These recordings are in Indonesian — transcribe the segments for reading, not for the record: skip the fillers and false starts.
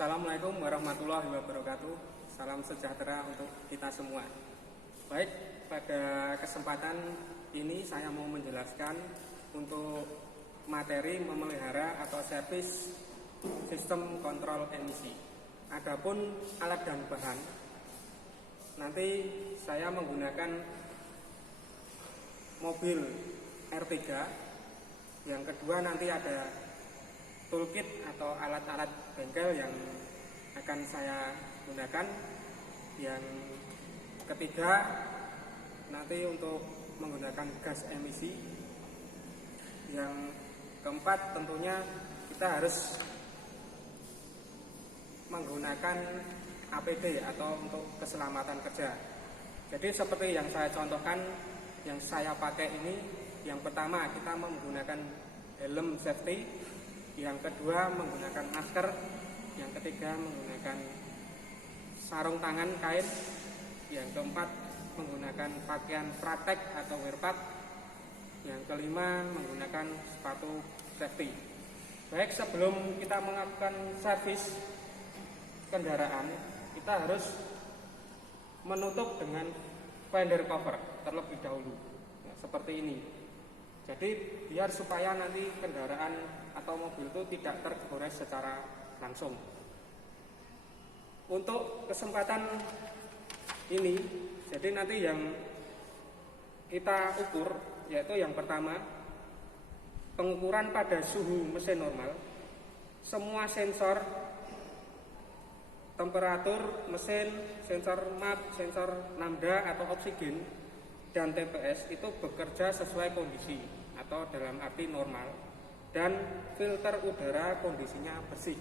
Assalamualaikum warahmatullahi wabarakatuh. Salam sejahtera untuk kita semua. Baik, pada kesempatan ini saya mau menjelaskan untuk materi memelihara atau servis sistem kontrol emisi. Adapun alat dan bahan, nanti saya menggunakan mobil R3. Yang kedua nanti ada toolkit atau alat-alat bengkel yang akan saya gunakan. Yang ketiga nanti untuk menggunakan gas emisi. Yang keempat tentunya kita harus menggunakan APD atau untuk keselamatan kerja. Jadi seperti yang saya contohkan, yang saya pakai ini, yang pertama kita menggunakan helm safety, yang kedua menggunakan masker, yang ketiga menggunakan sarung tangan kain, yang keempat menggunakan pakaian praktek atau wearpad, yang kelima menggunakan sepatu safety. Baik, sebelum kita melakukan servis kendaraan, kita harus menutup dengan fender cover terlebih dahulu, nah, seperti ini. Jadi biar supaya nanti kendaraan atau mobil itu tidak tergores secara langsung. Untuk kesempatan ini, jadi nanti yang kita ukur yaitu yang pertama pengukuran pada suhu mesin normal. Semua sensor temperatur mesin, sensor map, sensor lambda atau oksigen dan TPS itu bekerja sesuai kondisi atau dalam arti normal, dan filter udara kondisinya bersih,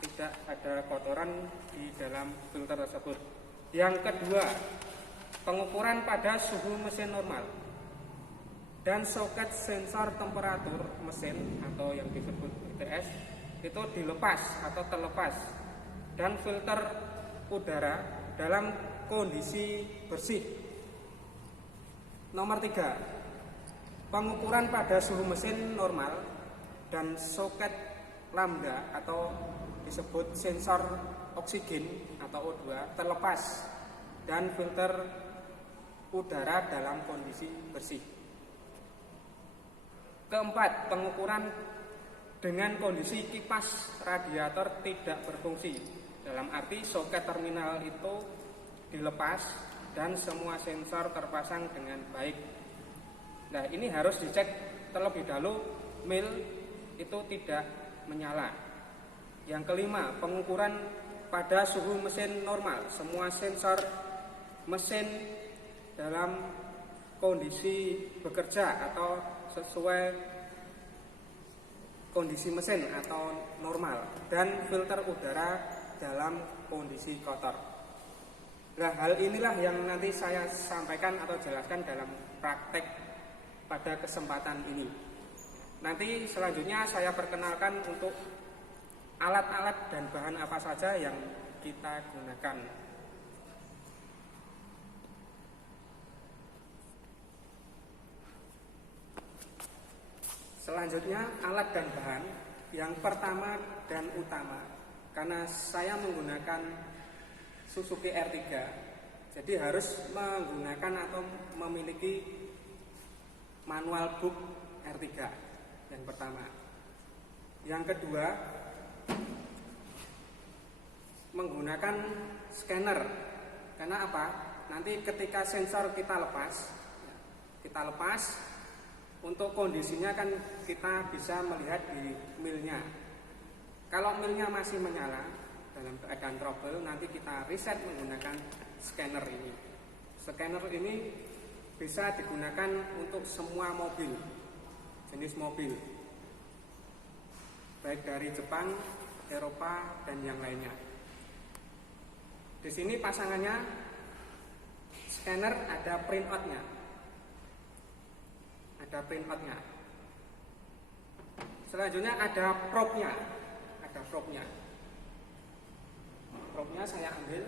tidak ada kotoran di dalam filter tersebut. Yang kedua, pengukuran pada suhu mesin normal dan soket sensor temperatur mesin atau yang disebut ITS itu dilepas atau terlepas, dan filter udara dalam kondisi bersih. Nomor 3, pengukuran pada suhu mesin normal dan soket lambda atau disebut sensor oksigen atau O2 terlepas, dan filter udara dalam kondisi bersih. Keempat, pengukuran dengan kondisi kipas radiator tidak berfungsi, dalam arti soket terminal itu dilepas dan semua sensor terpasang dengan baik. Nah, ini harus dicek terlebih dahulu mil itu tidak menyala. Yang kelima, pengukuran pada suhu mesin normal. Semua sensor mesin dalam kondisi bekerja atau sesuai kondisi mesin atau normal, dan filter udara dalam kondisi kotor. Nah, hal inilah yang nanti saya sampaikan atau jelaskan dalam praktek pada kesempatan ini. Nanti selanjutnya saya perkenalkan untuk alat-alat dan bahan apa saja yang kita gunakan. Selanjutnya alat dan bahan. Yang pertama dan utama, karena saya menggunakan Suzuki R3, jadi harus menggunakan atau memiliki manual book R3 yang pertama. Yang kedua, menggunakan scanner. Karena apa? Nanti ketika sensor kita lepas, untuk kondisinya kan kita bisa melihat di milnya. Kalau milnya masih menyala dalam keadaan trouble, nanti kita reset menggunakan scanner ini. Scanner ini bisa digunakan untuk semua mobil, jenis mobil, baik dari Jepang, Eropa, dan yang lainnya. Di sini pasangannya scanner ada printoutnya, Selanjutnya ada probe-nya, Probe-nya saya ambil.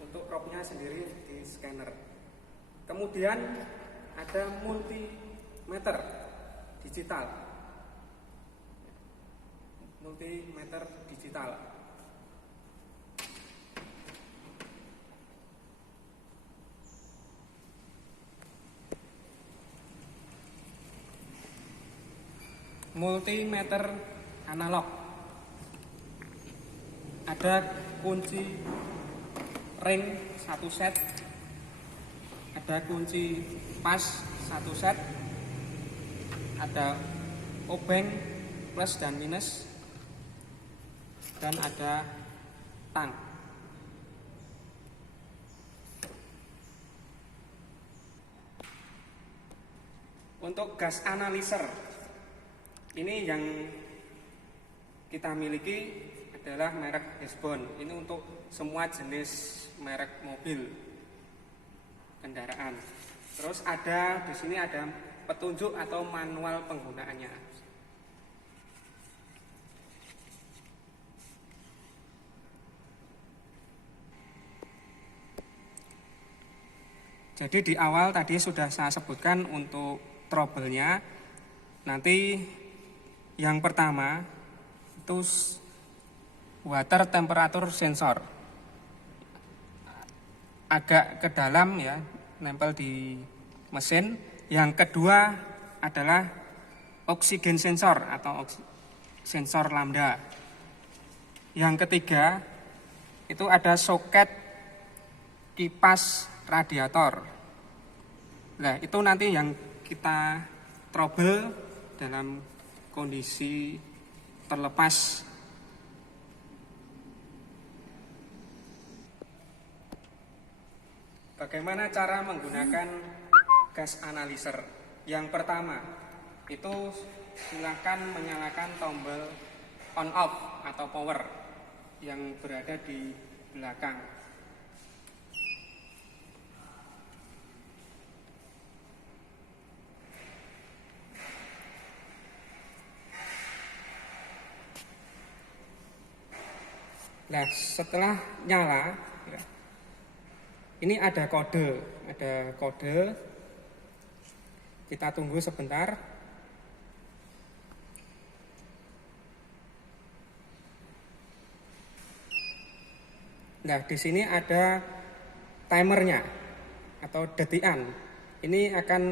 Untuk probe-nya sendiri di scanner. Kemudian ada multimeter digital. Multimeter digital. Multimeter analog. Ada kunci ring 1 set, ada kunci pas 1 set, ada obeng plus dan minus, dan ada tang. Untuk gas analyzer, ini yang kita miliki adalah merek Hesbon. Ini untuk semua jenis merek mobil kendaraan. Terus ada di sini ada petunjuk atau manual penggunaannya. Jadi di awal tadi sudah saya sebutkan untuk trouble-nya. Nanti yang pertama itu water temperature sensor, agak ke dalam ya, nempel di mesin. Yang kedua adalah oksigen sensor atau sensor lambda. Yang ketiga itu ada soket kipas radiator. Nah, itu nanti yang kita trouble dalam kondisi terlepas. Bagaimana cara menggunakan gas analyzer? Yang pertama, itu silakan menyalakan tombol on off atau power yang berada di belakang. Nah, setelah nyala, ya, ini ada kode. Kita tunggu sebentar. Nah, di sini ada timernya atau detikan. Ini akan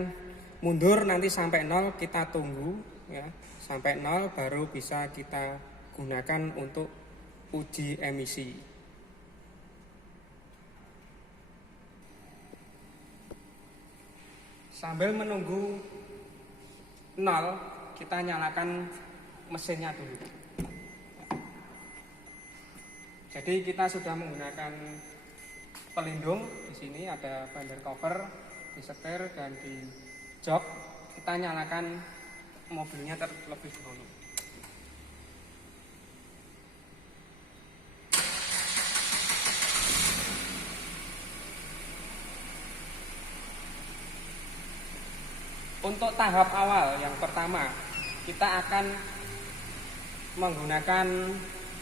mundur nanti sampai 0, kita tunggu ya, sampai 0 baru bisa kita gunakan untuk uji emisi. Sambil menunggu 0, kita nyalakan mesinnya dulu. Jadi kita sudah menggunakan pelindung. Di sini ada fender cover di setir dan di jok. Kita nyalakan mobilnya terlebih dahulu. Untuk tahap awal yang pertama, kita akan menggunakan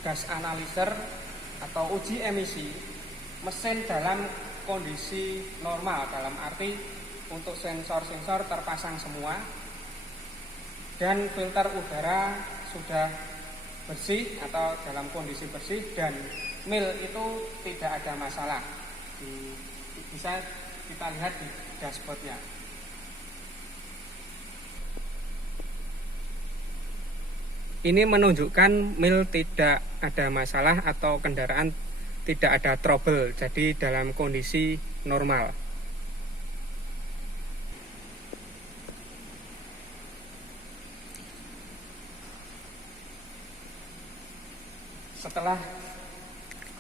gas analyzer atau uji emisi mesin dalam kondisi normal, dalam arti untuk sensor-sensor terpasang semua dan filter udara sudah bersih atau dalam kondisi bersih dan mil itu tidak ada masalah. Bisa kita lihat di dashboardnya. Ini menunjukkan mil tidak ada masalah atau kendaraan tidak ada trouble, jadi dalam kondisi normal. Setelah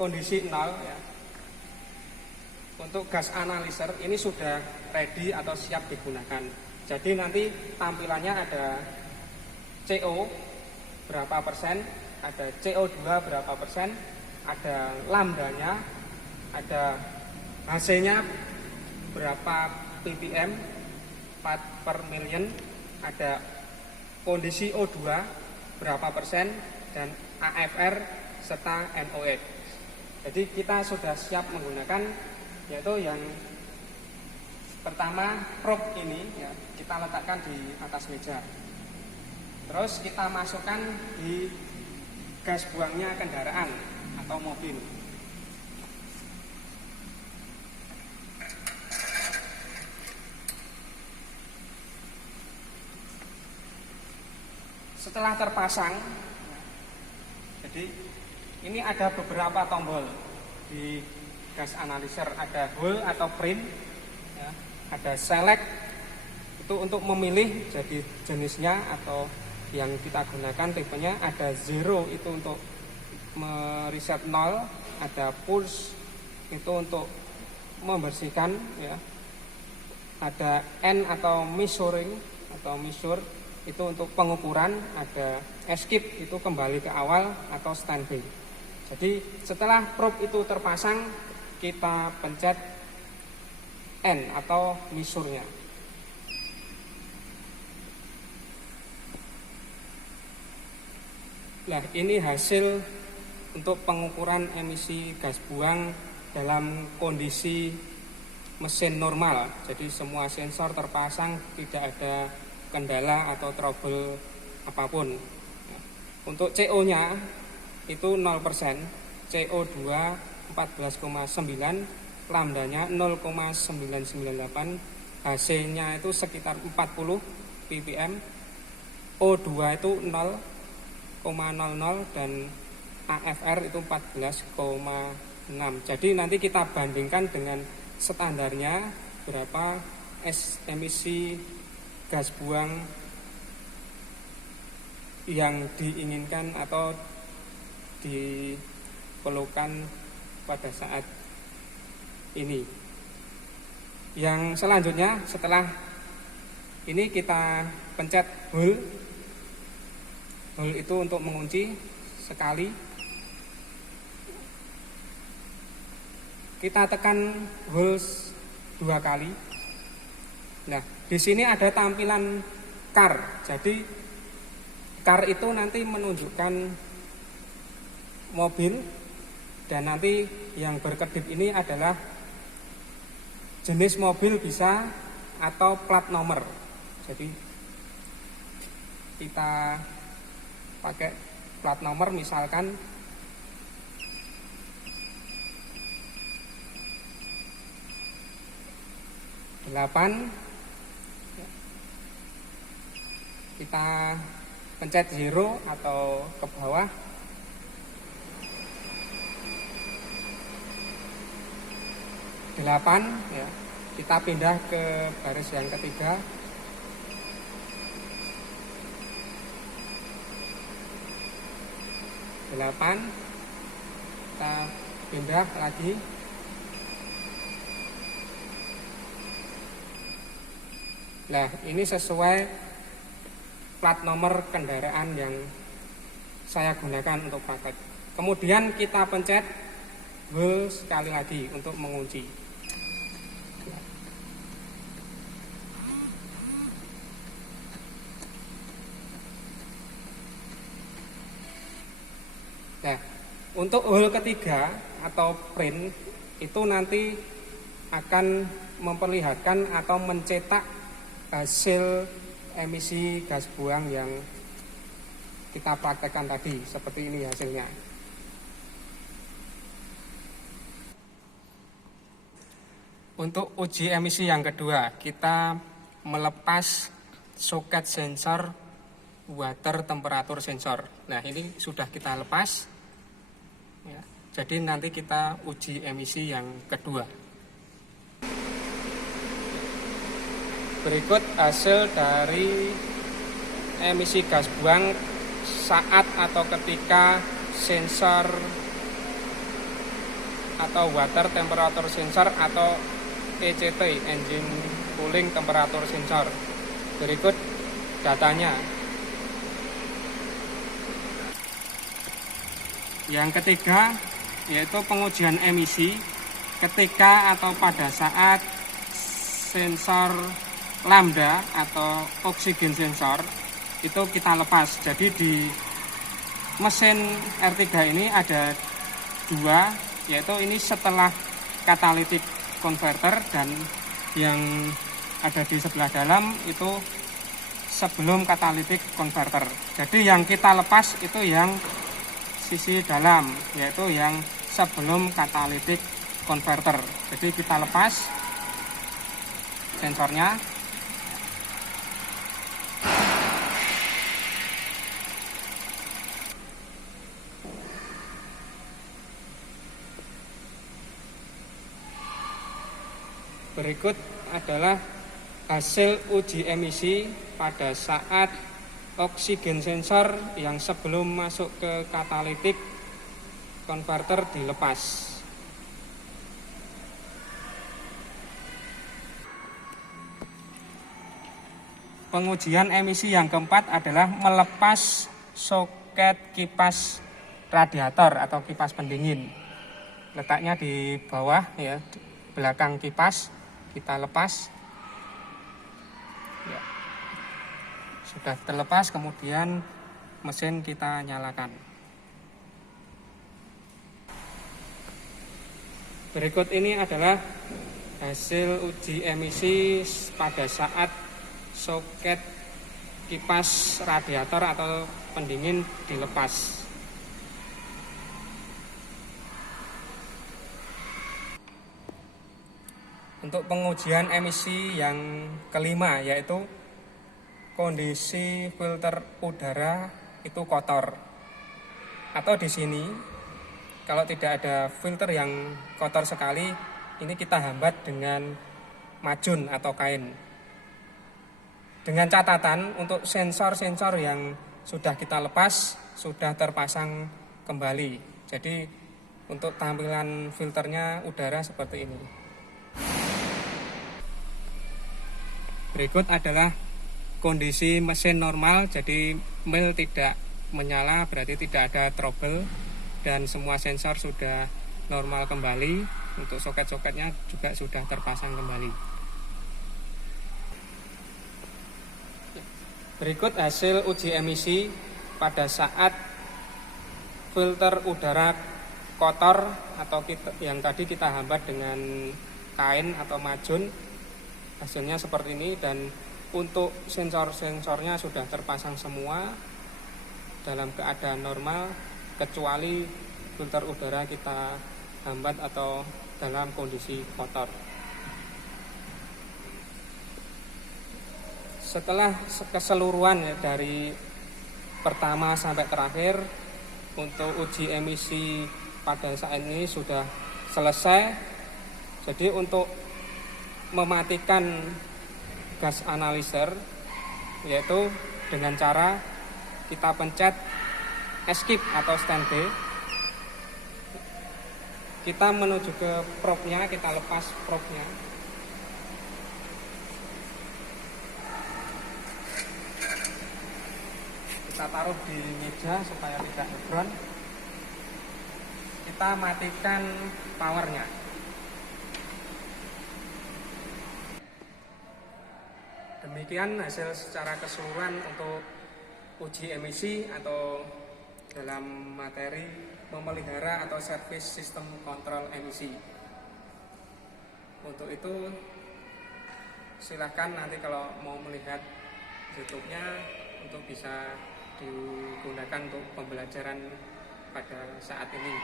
kondisi 0 ya, untuk gas analyzer ini sudah ready atau siap digunakan. Jadi nanti tampilannya ada CO berapa persen, ada CO2 berapa persen, ada lambdanya, ada HC-nya berapa ppm, part per million, ada kondisi O2 berapa persen, dan AFR serta NOx. Jadi kita sudah siap menggunakan, yaitu yang Pertama, probe ini ya, kita letakkan di atas meja. Terus kita masukkan di gas buangnya kendaraan atau mobil. Setelah terpasang, jadi ini ada beberapa tombol di gas analyzer, ada hold atau print, ya, ada select itu untuk memilih jadi jenisnya atau yang kita gunakan tipenya, ada zero itu untuk mereset nol, ada pulse itu untuk membersihkan ya, ada N atau measuring atau measure itu untuk pengukuran, ada escape itu kembali ke awal atau standby. Jadi setelah probe itu terpasang, kita pencet N atau measure-nya. Nah, ini hasil untuk pengukuran emisi gas buang dalam kondisi mesin normal. Jadi semua sensor terpasang, tidak ada kendala atau trouble apapun. Untuk CO-nya itu 0%, CO2 14,9, lambdanya 0,998, HC-nya itu sekitar 40 ppm, O2 itu 0,00 dan AFR itu 14,6. Jadi nanti kita bandingkan dengan standarnya berapa emisi gas buang yang diinginkan atau diperlukan pada saat ini. Yang selanjutnya setelah ini kita pencet hold. Hold itu untuk mengunci sekali. Kita tekan hold 2 kali. Nah, di sini ada tampilan car. Jadi car itu nanti menunjukkan mobil, dan nanti yang berkedip ini adalah jenis mobil bisa atau plat nomor. Jadi kita pakai plat nomor misalkan delapan, kita pencet zero atau ke bawah. Delapan ya, kita pindah ke baris yang ketiga. Delapan, kita pindah lagi. Nah, ini sesuai plat nomor kendaraan yang saya gunakan untuk praktek. Kemudian kita pencet hold sekali lagi untuk mengunci. Nah, untuk hold ketiga atau print itu nanti akan memperlihatkan atau mencetak hasil emisi gas buang yang kita praktekkan tadi. Seperti ini hasilnya. Untuk uji emisi yang kedua, kita melepas soket sensor water temperatur sensor. Nah, ini sudah kita lepas ya, jadi nanti kita uji emisi yang kedua. Berikut hasil dari emisi gas buang saat atau ketika sensor atau water temperature sensor atau ECT, engine cooling temperature sensor. Berikut datanya. Yang ketiga yaitu pengujian emisi ketika atau pada saat sensor lambda atau oksigen sensor itu kita lepas. Jadi di mesin R3 ini ada dua, yaitu ini setelah catalytic converter dan yang ada di sebelah dalam itu sebelum catalytic converter. Jadi yang kita lepas itu yang sisi dalam, yaitu yang sebelum catalytic converter. Jadi kita lepas sensornya. Berikut adalah hasil uji emisi pada saat oksigen sensor yang sebelum masuk ke catalytic converter dilepas. Pengujian emisi yang keempat adalah melepas soket kipas radiator atau kipas pendingin. Letaknya di bawah ya, di belakang kipas. Kita lepas ya. Sudah terlepas, kemudian mesin kita nyalakan. Berikut ini adalah hasil uji emisi pada saat soket kipas radiator atau pendingin dilepas. Untuk pengujian emisi yang kelima, yaitu kondisi filter udara itu kotor. Atau di sini, kalau tidak ada filter yang kotor sekali, ini kita hambat dengan majun atau kain. Dengan catatan, untuk sensor-sensor yang sudah kita lepas, sudah terpasang kembali. Jadi, untuk tampilan filternya udara seperti ini. Berikut adalah kondisi mesin normal, jadi mil tidak menyala, berarti tidak ada trouble, dan semua sensor sudah normal kembali. Untuk soket-soketnya juga sudah terpasang kembali. Berikut hasil uji emisi pada saat filter udara kotor atau yang tadi kita hambat dengan kain atau majun. Hasilnya seperti ini, dan untuk sensor-sensornya sudah terpasang semua dalam keadaan normal, kecuali filter udara kita hambat atau dalam kondisi kotor. Setelah keseluruhan ya, dari pertama sampai terakhir, untuk uji emisi pada saat ini sudah selesai. Jadi untuk mematikan gas analyzer, yaitu dengan cara kita pencet escape atau standby. Kita menuju ke probe-nya, kita lepas probe-nya. Kita taruh di meja supaya tidak ngedron. Kita matikan powernya. Demikian hasil secara keseluruhan untuk uji emisi atau dalam materi memelihara atau servis sistem kontrol emisi. Untuk itu silahkan nanti kalau mau melihat YouTube-nya untuk bisa digunakan untuk pembelajaran pada saat ini.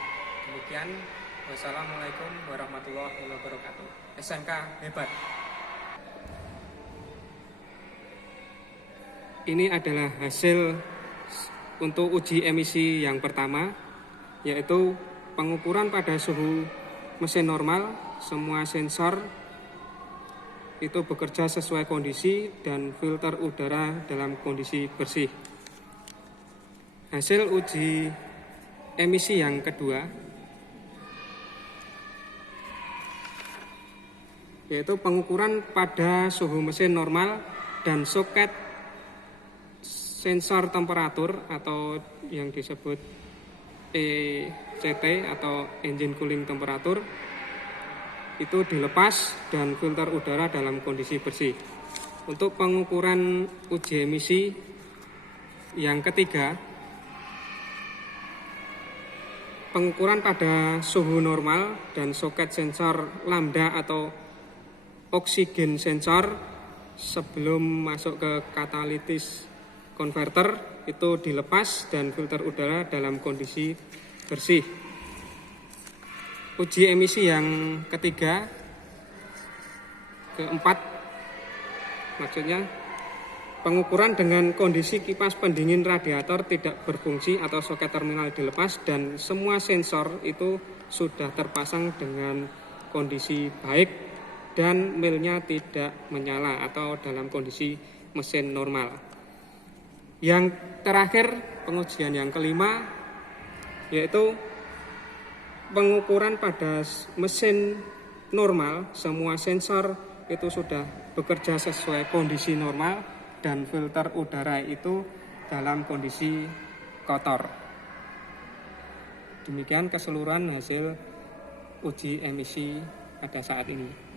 Demikian, wassalamualaikum warahmatullahi wabarakatuh. SMK hebat. Ini adalah hasil untuk uji emisi yang pertama, yaitu pengukuran pada suhu mesin normal. Semua sensor itu bekerja sesuai kondisi dan filter udara dalam kondisi bersih. Hasil uji emisi yang kedua, yaitu pengukuran pada suhu mesin normal dan soket sensor temperatur atau yang disebut ECT atau engine cooling temperatur itu dilepas dan filter udara dalam kondisi bersih. Untuk pengukuran uji emisi yang ketiga, pengukuran pada suhu normal dan soket sensor lambda atau oksigen sensor sebelum masuk ke katalytis converter itu dilepas dan filter udara dalam kondisi bersih. Uji emisi yang keempat maksudnya pengukuran dengan kondisi kipas pendingin radiator tidak berfungsi atau soket terminal dilepas dan semua sensor itu sudah terpasang dengan kondisi baik dan milnya tidak menyala atau dalam kondisi mesin normal. Yang terakhir, pengujian yang kelima yaitu pengukuran pada mesin normal, semua sensor itu sudah bekerja sesuai kondisi normal dan filter udara itu dalam kondisi kotor. Demikian keseluruhan hasil uji emisi pada saat ini.